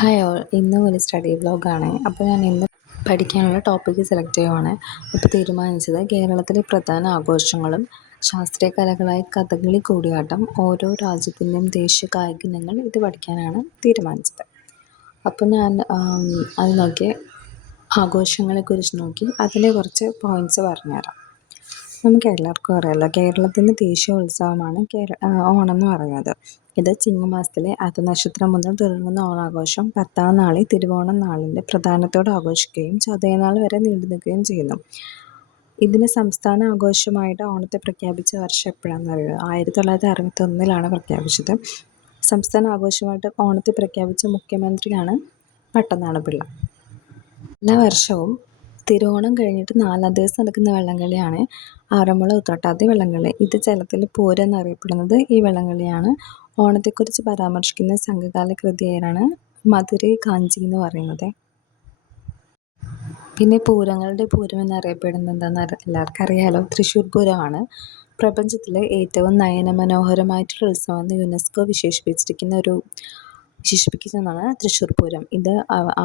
Hi all, ഇന്നും ഒരു study വ്ലോഗാണ്. അപ്പോൾ ഞാൻ ഇന്ന് പഠിക്കാനുള്ള ടോപ്പിക്ക് സെലക്ട് ചെയ്യുവാണ്. അപ്പോൾ തീരുമാനിച്ചത് കേരളത്തിലെ പ്രധാന ആഘോഷങ്ങളും ശാസ്ത്രീയ കലകളായ കഥകളി, കൂടിയാട്ടം, ഓരോ രാജ്യത്തിൻ്റെയും ദേശീയ കായിക ഇനങ്ങൾ ഇത് പഠിക്കാനാണ് തീരുമാനിച്ചത്. അപ്പോൾ ഞാൻ അത് നോക്കി ആഘോഷങ്ങളെക്കുറിച്ച് നോക്കി അതിൻ്റെ കുറച്ച് പോയിൻറ്റ്സ് പറഞ്ഞുതരാം. നമുക്ക് എല്ലാവർക്കും അറിയാമല്ലോ, കേരളത്തിൻ്റെ ദേശീയ ഉത്സവമാണ് ഓണം എന്ന് പറയുന്നത്. ഇത് ചിങ്ങമാസത്തിലെ അത്തനക്ഷത്രം മുതൽ തുടങ്ങുന്ന ഓണാഘോഷം 10-ാം നാളിൽ തിരുവോണം നാളിൻ്റെ പ്രധാനത്തോടെ ആഘോഷിക്കുകയും ചതയനാൾ വരെ നീണ്ടു നിൽക്കുകയും ചെയ്യുന്നു. ഇതിന് സംസ്ഥാന ആഘോഷമായിട്ട് ഓണത്തെ പ്രഖ്യാപിച്ച വർഷം എപ്പോഴാണെന്ന് അറിയുക? 1961 പ്രഖ്യാപിച്ചത്. സംസ്ഥാന ആഘോഷമായിട്ട് ഓണത്തെ പ്രഖ്യാപിച്ച മുഖ്യമന്ത്രിയാണ് പട്ടനാട് പിള്ള. എല്ലാ വർഷവും തിരുവോണം കഴിഞ്ഞിട്ട് 4-ാം ദിവസം നടക്കുന്ന വള്ളംകളിയാണ് ആറന്മുള ഉത്രട്ടാതി വള്ളംകളി. ഇത് ജലത്തിൽ പൂരം എന്നറിയപ്പെടുന്നത് ഈ വള്ളംകളിയാണ്. ഓണത്തെക്കുറിച്ച് പരാമർശിക്കുന്ന സംഘകാല കൃതിയാണ് മധുരൈ കാഞ്ചി എന്ന് പറയുന്നത്. പിന്നെ പൂരങ്ങളുടെ പൂരം എന്നറിയപ്പെടുന്നത് എന്താണെന്ന് എല്ലാവർക്കും അറിയാലോ, തൃശ്ശൂർ പൂരമാണ്. പ്രപഞ്ചത്തിലെ ഏറ്റവും നയനമനോഹരമായിട്ടുള്ള ഉത്സവം എന്ന് യുനെസ്കോ വിശേഷിപ്പിക്കുന്നതാണ് തൃശ്ശൂർ പൂരം. ഇത്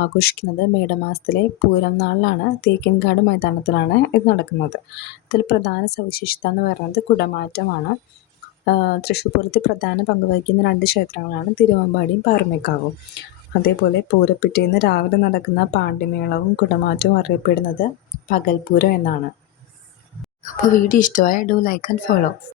ആഘോഷിക്കുന്നത് മേടമാസത്തിലെ പൂരം നാളിലാണ്. തേക്കിൻകാട് മൈതാനത്തിലാണ് ഇത് നടക്കുന്നത്. ഇതിൽ പ്രധാന സവിശേഷത എന്ന് പറയുന്നത് കുടമാറ്റമാണ്. തൃശ്ശൂർ പൂരത്തിൽ പ്രധാന പങ്ക് വഹിക്കുന്ന 2 ക്ഷേത്രങ്ങളാണ് തിരുവമ്പാടിയും പാറമേക്കാവും. അതേപോലെ പൂരപ്പിറ്റേന്ന് രാവിലെ നടക്കുന്ന പാണ്ടിമേളവും കുടമാറ്റവും അറിയപ്പെടുന്നത് പകൽപ്പൂരം എന്നാണ്. അപ്പോൾ വീഡിയോ ഇഷ്ടമായ ഡു ലൈക്ക് ആൻഡ് ഫോളോ.